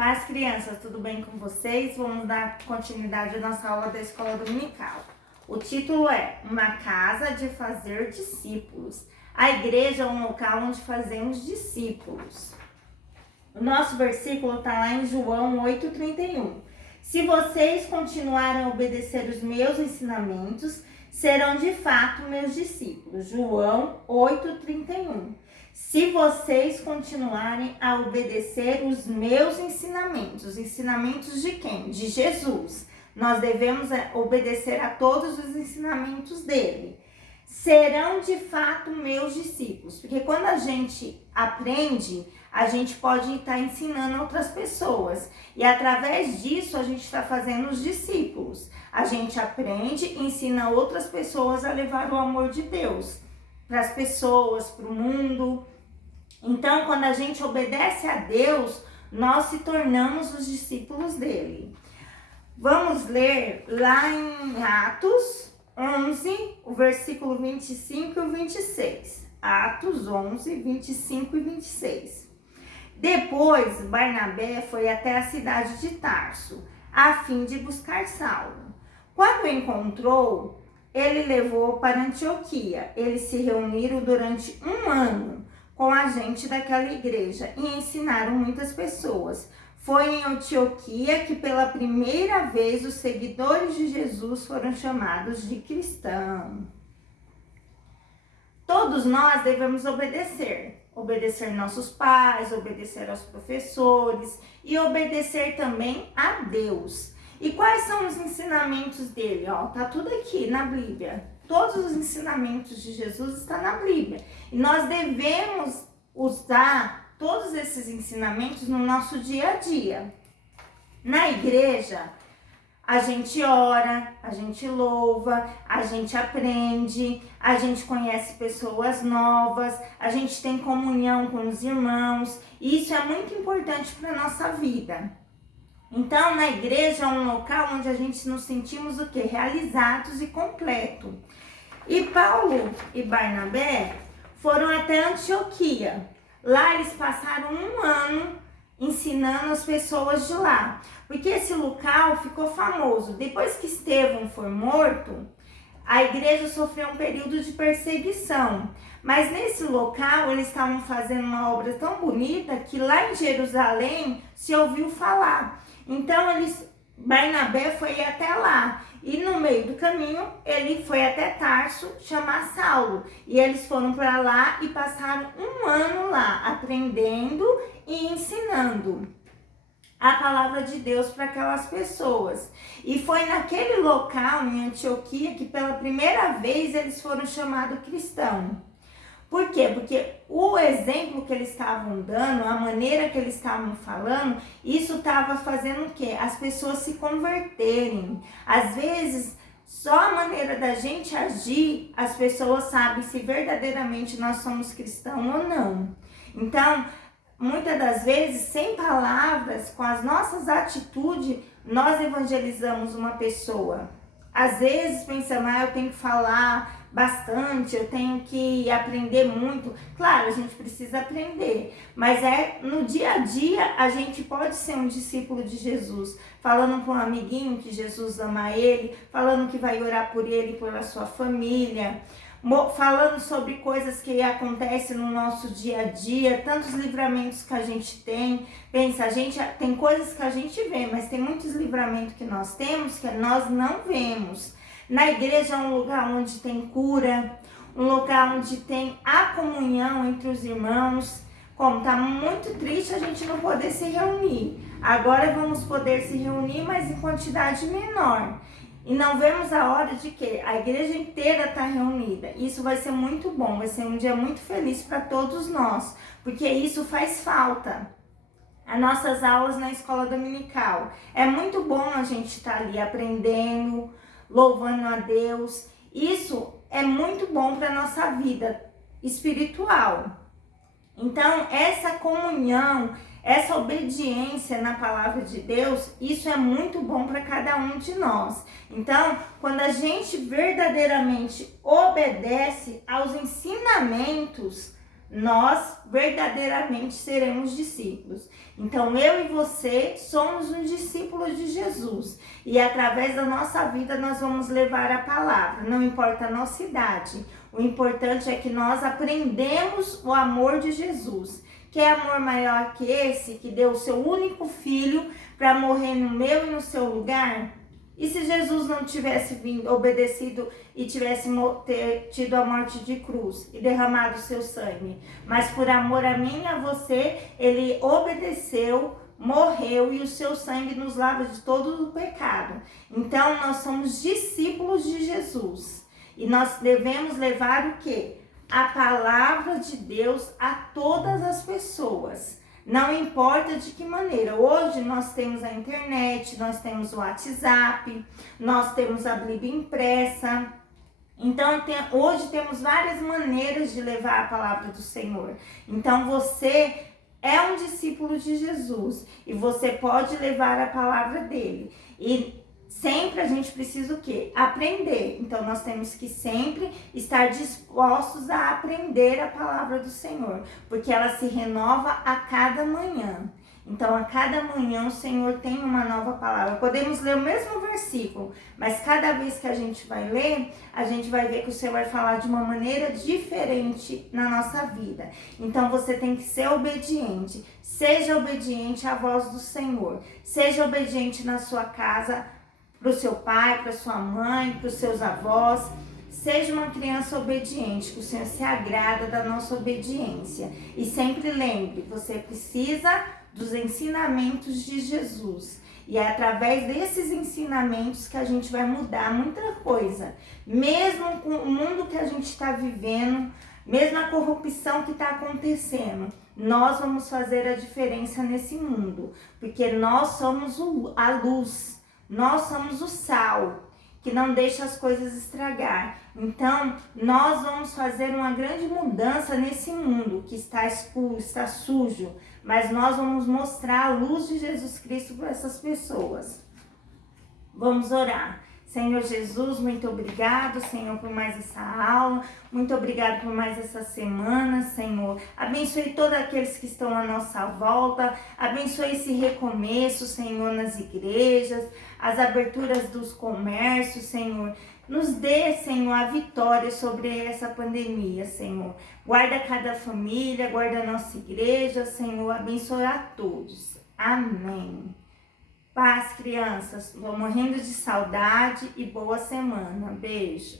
Paz, crianças, tudo bem com vocês? Vamos dar continuidade à nossa aula da escola dominical. O título é Uma Casa de Fazer Discípulos. A igreja é um local onde fazemos discípulos. O nosso versículo está lá em João 8,31. Se vocês continuarem a obedecer os meus ensinamentos, serão de fato meus discípulos. João 8,31. Se vocês continuarem a obedecer os meus ensinamentos, os ensinamentos de quem? De Jesus. Nós devemos obedecer a todos os ensinamentos dele. Serão de fato meus discípulos. Porque quando a gente aprende, a gente pode estar ensinando outras pessoas. E através disso, a gente está fazendo os discípulos. A gente aprende e ensina outras pessoas a levar o amor de Deus para as pessoas, para o mundo. Então, quando a gente obedece a Deus, nós se tornamos os discípulos dele. Vamos ler lá em Atos 11, o versículo 25 e 26. Atos 11, 25 e 26. Depois, Barnabé foi até a cidade de Tarso, a fim de buscar Saulo. Quando o encontrou, ele levou para Antioquia. Eles se reuniram durante um ano com a gente daquela igreja e ensinaram muitas pessoas. Foi em Antioquia que pela primeira vez os seguidores de Jesus foram chamados de cristãos. Todos nós devemos obedecer. Obedecer nossos pais, obedecer aos professores e obedecer também a Deus. E quais são os ensinamentos dele? Tá tudo aqui na Bíblia. Todos os ensinamentos de Jesus estão na Bíblia. E nós devemos usar todos esses ensinamentos no nosso dia a dia. Na igreja, a gente ora, a gente louva, a gente aprende, a gente conhece pessoas novas, a gente tem comunhão com os irmãos. E isso é muito importante para a nossa vida. Então, na igreja é um local onde a gente nos sentimos o quê? Realizados e completos. E Paulo e Barnabé foram até Antioquia. Lá eles passaram um ano ensinando as pessoas de lá. Porque esse local ficou famoso. Depois que Estevão foi morto, a igreja sofreu um período de perseguição. Mas nesse local eles estavam fazendo uma obra tão bonita que lá em Jerusalém se ouviu falar. Então, Barnabé foi até lá e no meio do caminho ele foi até Tarso chamar Saulo. E eles foram para lá e passaram um ano lá aprendendo e ensinando a palavra de Deus para aquelas pessoas. E foi naquele local, em Antioquia, que pela primeira vez eles foram chamados cristãos. Por quê? Porque o exemplo que eles estavam dando, a maneira que eles estavam falando, isso estava fazendo o quê? As pessoas se converterem. Às vezes, só a maneira da gente agir, as pessoas sabem se verdadeiramente nós somos cristãos ou não. Então, muitas das vezes, sem palavras, com as nossas atitudes, nós evangelizamos uma pessoa. Às vezes pensamos, eu tenho que falar bastante, eu tenho que aprender muito. Claro, a gente precisa aprender, mas no dia a dia a gente pode ser um discípulo de Jesus, falando para um amiguinho que Jesus ama ele, falando que vai orar por ele e pela sua família, falando sobre coisas que acontecem no nosso dia a dia, tantos livramentos que a gente tem. Pensa, a gente tem coisas que a gente vê, mas tem muitos livramentos que nós temos que nós não vemos. Na igreja é um lugar onde tem cura, um lugar onde tem a comunhão entre os irmãos. Como tá muito triste a gente não poder se reunir. Agora vamos poder se reunir, mas em quantidade menor. E não vemos a hora de que a igreja inteira está reunida. Isso vai ser muito bom, vai ser um dia muito feliz para todos nós, porque isso faz falta. As nossas aulas na escola dominical. É muito bom a gente estar ali aprendendo, louvando a Deus. Isso é muito bom para a nossa vida espiritual. Então, essa comunhão, essa obediência na palavra de Deus, isso é muito bom para cada um de nós. Então, quando a gente verdadeiramente obedece aos ensinamentos nós verdadeiramente seremos discípulos. Então eu e você somos um discípulo de Jesus e através da nossa vida nós vamos levar a palavra, não importa a nossa idade. O importante é que nós aprendemos o amor de Jesus. Que amor maior que esse, que deu o seu único filho para morrer no meu e no seu lugar? E se Jesus não tivesse vindo, obedecido e tivesse tido a morte de cruz e derramado o seu sangue? Mas por amor a mim e a você, ele obedeceu, morreu e o seu sangue nos lava de todo o pecado. Então nós somos discípulos de Jesus. E nós devemos levar o quê? A palavra de Deus a todas as pessoas. Não importa de que maneira. Hoje nós temos a internet, nós temos o WhatsApp, nós temos a Bíblia impressa. Então, hoje temos várias maneiras de levar a palavra do Senhor. Então, você é um discípulo de Jesus e você pode levar a palavra dele. E sempre a gente precisa o quê? Aprender. Então, nós temos que sempre estar dispostos a aprender a palavra do Senhor, porque ela se renova a cada manhã. Então, a cada manhã o Senhor tem uma nova palavra. Podemos ler o mesmo versículo, mas cada vez que a gente vai ler, a gente vai ver que o Senhor vai falar de uma maneira diferente na nossa vida. Então, você tem que ser obediente. Seja obediente à voz do Senhor. Seja obediente na sua casa, para o seu pai, para sua mãe, para os seus avós. Seja uma criança obediente, que o Senhor se agrada da nossa obediência. E sempre lembre, você precisa dos ensinamentos de Jesus. E é através desses ensinamentos que a gente vai mudar muita coisa. Mesmo com o mundo que a gente está vivendo, mesmo a corrupção que está acontecendo, nós vamos fazer a diferença nesse mundo. Porque nós somos a luz, nós somos o sal, que não deixa as coisas estragar. Então, nós vamos fazer uma grande mudança nesse mundo que está escuro, está sujo, mas nós vamos mostrar a luz de Jesus Cristo para essas pessoas. Vamos orar. Senhor Jesus, muito obrigado, Senhor, por mais essa aula, muito obrigado por mais essa semana, Senhor. Abençoe todos aqueles que estão à nossa volta, abençoe esse recomeço, Senhor, nas igrejas, as aberturas dos comércios, Senhor. Nos dê, Senhor, a vitória sobre essa pandemia, Senhor. Guarda cada família, guarda a nossa igreja, Senhor, abençoe a todos. Amém. Paz, crianças. Estou morrendo de saudade e boa semana. Beijo.